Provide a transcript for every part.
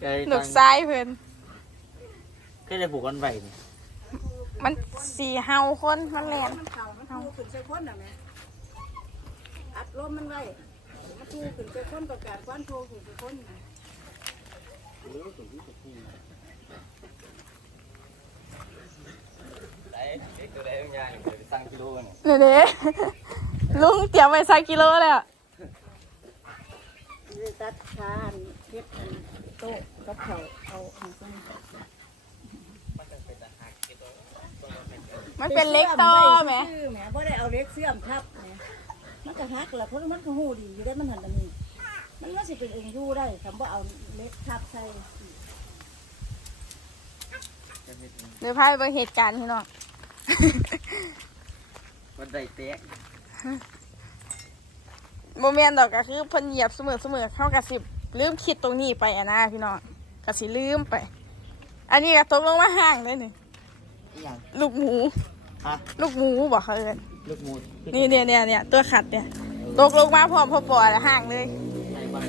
ใจหนุกซ้ายเพิ่นก็ได้ผูกกันไว้นี่มันสี่เฮาคนมันแลนมันเข่ามันทูขึ้นใส่คนน่ะแม่อัดลมมันไว้มันทูขึ้นใส่คนประกาศความทูขึ้นใส่คนน่ะได้เด็กตัวใดบางอย่างไปสั่งกิโลนี่เดี๋ยวนี้ลุงเตรียมไว้สักกิโลเลยอะ เลยตัดชานเฮ็ดอันโต๊ะกับเขาเอาอันซึ่งมันจะเป็นตะหักกิโลมันเป็นเล็กต่อไหมชื่อแหมบ่ได้เอาเล็กเสื่อมทับแหมมันก็ฮักละเพราะมันก็ฮู้ดีอยู่ได้มันหันอันนี้ มันว่าสิเป็นเองอยู่ได้คำว่าเอาเล็กทับใส่จะเฮ็ดหยังเดี๋ยวพาไปเบิ่งเหตุการณ์พี่น้องวันใดแตก โมเมนต์ดอกก็คือเพิ่นเหยียบเสมอเสมอเข้ากระสิบลืมคิดตรงนี้ไปอะนะพี่น้องกระสิลืมไป อันนี้ก็ตกลงมาห่างเลยนี่อีหยังลูกหมู ฮะลูกหมูบอกเขาเอินลูกหมูนี่เนี่ยเนี่ยเนี่ยตัวขัดเนี่ยตกลงมาพร้อมพ่อปอแล้วห่างเลยในบ้าน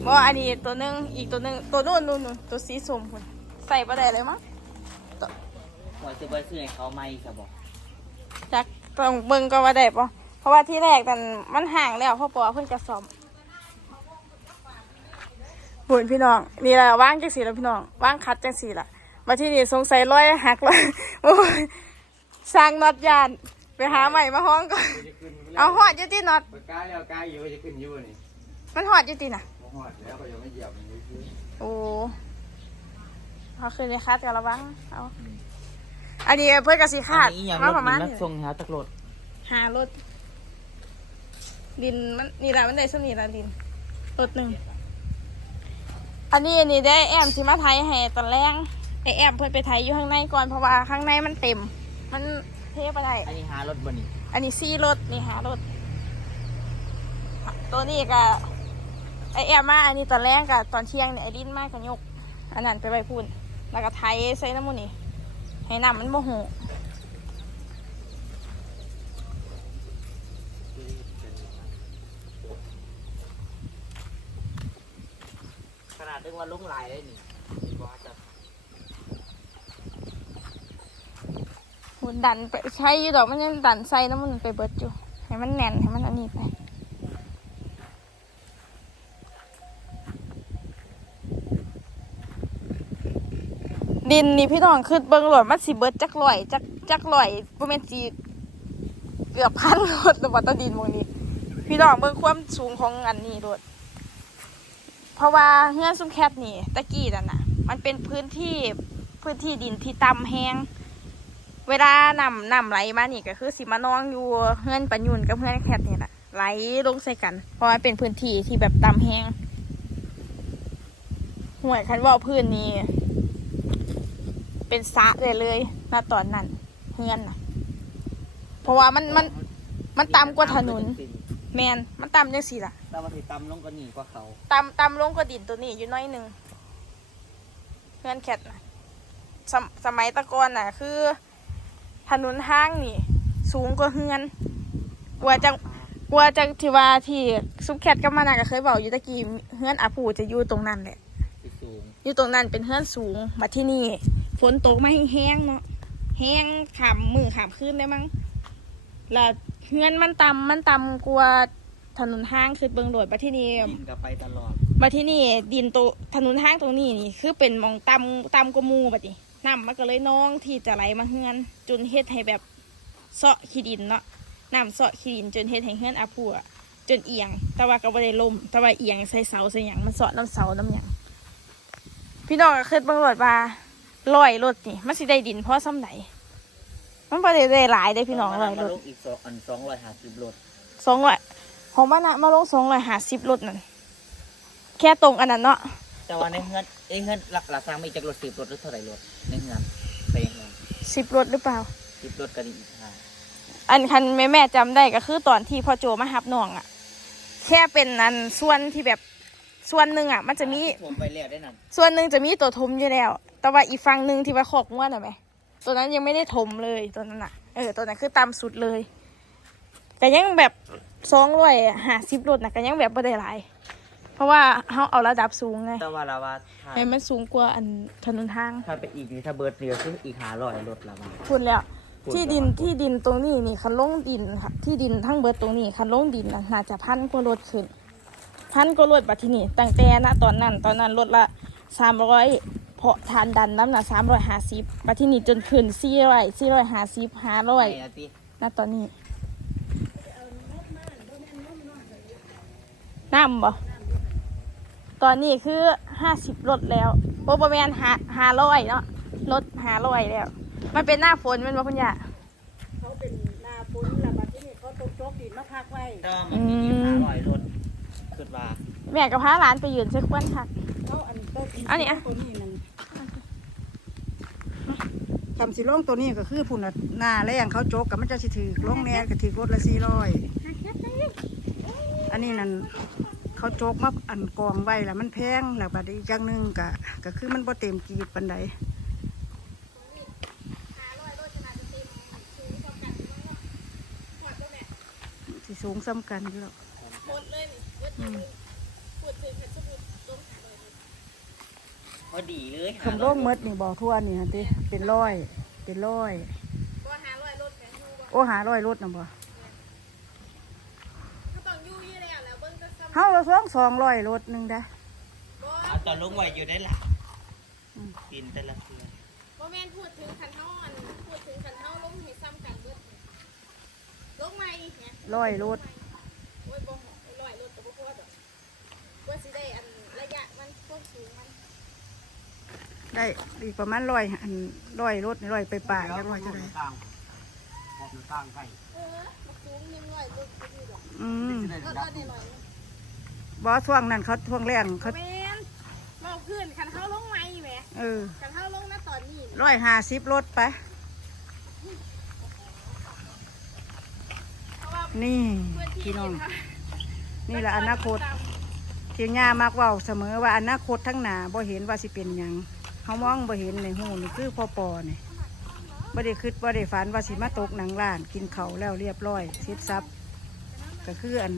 เพราะอันนี้ตัวหนึงอีกตัวหนึงตัวนู้นนู่นนู่นตัวสีส้มคุณใส่ประเดเลยมั้งว่าจะไปซื้อให้เขาไหมซะบ่จักต้องเบิ่งก็ว่าได้ปะเพ ราะว่าที่แรกมันมันห่างแล้วพ่อปอเพิ่งจะซ่อมบุญพี่น้องนี่แหละว่างจังสีแล้วพี่น้องว่างคัดจังสีละมาที่นี่สงสัยร้อยหักแล้วโอ้ยสร้างน็อตยานไปหาใหม่มาห้องก่อนจะขึ้นเอาหอดอยุติน็อตปากกาแล้วกายอยู่จะขึ้นอยู่บ่นี่มันหอดอยุติน่ะบ่ฮอดแล้วก็ยังไม่เหยียบนี่คือโอ้เขาคืนในคัดกันแล้วบ้างเอาอันนี้เพื่อนกับสีขาดอันนี้อย่างมาประมาณรถนี้ส่งหาตะรถหารถ ดินมันนี่แหละมันได้สมีละดินรถหนึ่ง อันนี้อันนี้ได้แอมสิมาไทยให้ตอนแรกไอแอมเพื่อนไปไทยอยู่ข้างในก่อนเพราะว่าข้างในมันเต็ม มันเทไปได้อันนี้หารถบ่นี่อันนี้ซี่รถนี่หารถ ตัวนี้ก็ไอแอมมาอันนี้ตอนแรกกับตอนเที่ยงเนี่ยไอลิ้นมากกับยก อันนั้นไปไว้พูนแล้วก็ไทยใส่น้ำมันนี่ให้น้ำมันโมโห นาดเรียกว่าลุงหลายเลยนี่บ่จะหุ่นดันไปใช้อยู่ดอกมันยังดันใส่น้ำมันไปเบิดอยู่ให้มันแน่นให้มันอันนี้ไปดินนี่พี่น้องคือเบิ่งหลดมันสิเบิดจักลอยจักจักลอยบ่แม่นสิเกือบพันรถแต่ว่าตะดินหมองนี้ พี่น้องเบิ่งความสูงของอันนี้รถ เพราะว่าเฮือนซุ้มแคทนี่ตะกี้นั่นน่ะ มันเป็นพื้นที่พื้นที่ดินที่ต่ำแห้งเวลานำนำไหลมานี่ก็คือสิมานองอยู่เฮือนปัญยุนกับเฮือนแคทนี่แหละไหลลงใส่กัน เพราะว่าเป็นพื้นที่ที่แบบต่ำแห้งห่วยคันว่าพื้นนี้ เป็นสะเลยเลยณตอนนั้นเฮือนน่ะเพราะว่ามันมันมันต่ำกว่าถนน แมนมันต่ำจังสี่ล่ะ แต่ว่าสิต่ำลงกว่านี้กว่าเขาต่ำต่ำลงกว่าดินตัวนี้อยู่หน้อยหนึ่งเฮือนแคทน่ะสมสมัยแตะกอนน่ะ คือ ถนนทางนี่ สูงกว่าเฮือนกว่าจะกว่าจะที่ว่าที่ซุปแคทกับมานาก็เคยบอกอยู่ตะกี้เฮือนอาปูจะอยู่ตรงนั้นแหละ สิสูงอยู่ตรงนั้นเป็นเฮือนสูงมาที่นี่ฝนตกมาแห้งๆเนาะแห้งขามมือขามขึ้นได้มั้งแล้วเฮือนมันต่ำมันต่ำกว่า ถนนห้างคือเบิงโดดมาที่นี่ดินก็ไปตลอดมาที่นี่ดินโตวถนนห้างตรงนี้นี่ คือเป็นหมองต่ำต่ำกว่าหมูบัดนี้น้ำมันก็เลยน้องที่จะไหลมาเฮือน จนเฮ็ดให้แบบเซาะขี้ดินเนาะน้ำเซาะขี้ดินจนเฮ็ดให้เฮือนอาพัวจนเอียง แต่ว่าก็บ่ได้ล่มแต่ว่าเอียงใส่เสาใส่หยังมันเซาะน้ำเสาน้ำหยังพี่น้องก็คิดเบิ่งรถว่าลอยรถนี่มันสิได้ดินเพราะซ้ำไหนมันบ่ได้ได้หลายได้พี่น้องลอยรมาถลงอีกสองอันสองร้อยห้าสิบรถสองร้อย ของมันนะมาลงสองร้อยห้าสิบรถนั่นแค่ตรงอันนั้นเนาะแต่ว่าในเงินเอ้ยเงินหลักหลักสร้างไม่จากรถสิบรถหรือเท่าไหร่รถในเงินไปยังไงสิบรถหรือเปล่าสิบรถกันอีกห้าอันคันแม่แม่ๆจำได้ก็คือตอนที่พ่อโจมาหับน้องอะแค่เป็นอันส่วนที่แบบส่วนหนึ่งอะมันจะมีผมไปแล้วได้นั่นส่วนหนึ่งจะมีตัวทมอยู่แล้ว แต่ว่าอีกฝั่งหนึ่งที่ว่าขอกม้วนอะไหมตัวนั้นยังไม่ได้ถมเลยตัวนั้นอะเออตัวนั้นคือต่ำสุดเลย ก็ยังแบบสองร้อยห้าสิบรถนะก็ยังแบบไม่ได้หลาย เพราะว่าเขาเอาระดับสูงไงแต่ว่าเราว่าถ้าให้มันสูงกว่าอันถนนทางถ้าเป็นอีกนี่ถ้าเบิร์ดเรือคืออีกหาร้อยรถละมันพูดแล้ว พูดที่ดินแล้วที่ดินตรงนี้นี่คันลงดินค่ะที่ดินทั้งเบิดตรงนี้คันลงดินน่ะน่าจะพันกว่ารถขึ้นพันกว่ารถบัดที่นี่ตั้งแต่ณตอนนั้น ตอนนั้นรถละสามร้อยเพาะทานดันน้ำหนักสามร้อยห้าสิบบัดที่นี่จนขึ้นสี่ร้อยสี่ร้อยห้าสิบห้าร้อยไอ้อาทิณตอนนี้ น้ำบ่ตอนนี้คือห้าสิบรถแล้วโปรประมาณห้าห้าร้อยเนาะรถห้าร้อยแล้ว มันเป็นหน้าฝนแมันบ่คุณย่าเขาเป็นนาปุ้นแล้วบัดที่นี่เขาตกจกดินมาพักไว้แต่ว่ามันมีอีกหาร้อยรถคือว่าแม่กับพาหลานไปยืนเช็ควันค่ะเขาอันต้นอันนี้อะตัวนี้มันคำสิลงตัวนี้ก็คือพุ่นน่ะหน้าแรงเขาจกกับมันจะสิถือลงแหน่ก็ถือรถละสี่ร้อยอันนี้นั่น เขาจกมาอันกองไว้แล้วมันแพงแล้วบัดอีกอย่างหนึงก็ก็คือมันบ่เต็มกีบปันใดสิสูงซ้ำกันอยู่หรอกพอดีเลยคำโลกมดนี่บ่อทั่วนี่ฮะติเป็นร้อย เป็นร้อย โอ้หาร้อยรถนะบ่ เฮาละสองสองร้อยรถหนึ่งได้เอาตอนลงไว้อยู่ได้ละกินแต่ละเทือโมเมนพูดถึงคันเท่าอันพูดถึงคันเท่าลงให้ซ้ำกันเบิดลงไม่เนี่ยร้อยรถโอ้ยบ่ลอยรถกับบ่พอดอกว่าสิได้อันระยะมันควบสูงมันได้อีกประมาณร้อยอันร้อยรถนี่ร้อยไปป่ายๆจังร้อยเท่าไหร่ต่างพอมันต่างไปเออมันสูงยังลอยรถก็ดีดอกอืม รถรถได้หน่อยบ่ช่วงนั้นเขาช่วงแรงเขาแม่นเมาขึ้นคันเท่าลงไม่แหมเออคันเท่าลงนะตอนนี้ร้อยห้าสิบรถไป เพราะว่านี่พื้นที่พี่น้อง ค่ะนี่แหละอนาคต เทียงย่ามักเว้าเสมอว่าอนาคตทั้งหน้าบ่เห็นว่าสิเป็นหยังเฮามองบ่เห็นในหูนี่คือพ่อปอนี่บ่ได้คิดบ่ได้ฝันว่าสิมาตกหนังล้าน กินเขาวแล้วเรียบร้อยเสร็จสับก็คืออัน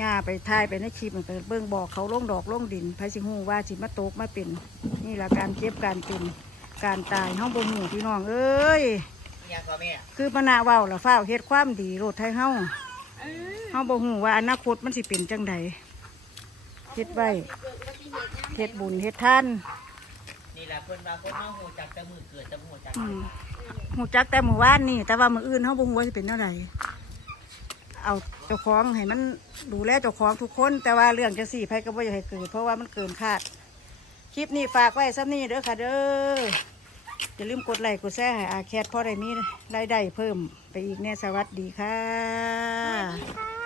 ย่าไปถ่ายไปในคลิปมันก็เบิ่งบอกเขาลงดอกลงดินไผสิฮู้ว่าสิมาตกมาเป็น นี่ล่ะการเจ็บการเป็นการตายเฮาบ่ฮู้พี่น้องเอ้ยเนี่ยก็แม่คือปนาเว้าล่ะฟ้าวเฮ็ดความดีโลดให้เฮาเออเฮาบ่ฮู้ว่าอนาคตมันสิเป็นจังใดเฮ็ดไว้เกิดอุบัติเหตุเนี่ยเฮ็ดบุญเฮ็ดทานนี่แหละคนเราคนเมาหูจักแต่มือเกิดแต่หูจักอืมฮู้จักแต่มื้อวานนี่ แต่ว่ามื้ออื่นเฮาบ่ฮู้ว่าสิเป็นแนวใด เอาเจ้าของให้มันดูแลเจ้าของทุกคน แต่ว่าเรื่องจะสี่ไผก็บ่อยากให้เกิดเพราะว่ามันเกินคาด คลิปนี้ฝากไว้ซ้ำนี้เด้อค่ะเด้ออย่าลืมกดไลค์กดแชร์ให้อาแคทพอได้มีรายได้เพิ่มไปอีกแน่สวัสดีค่ะ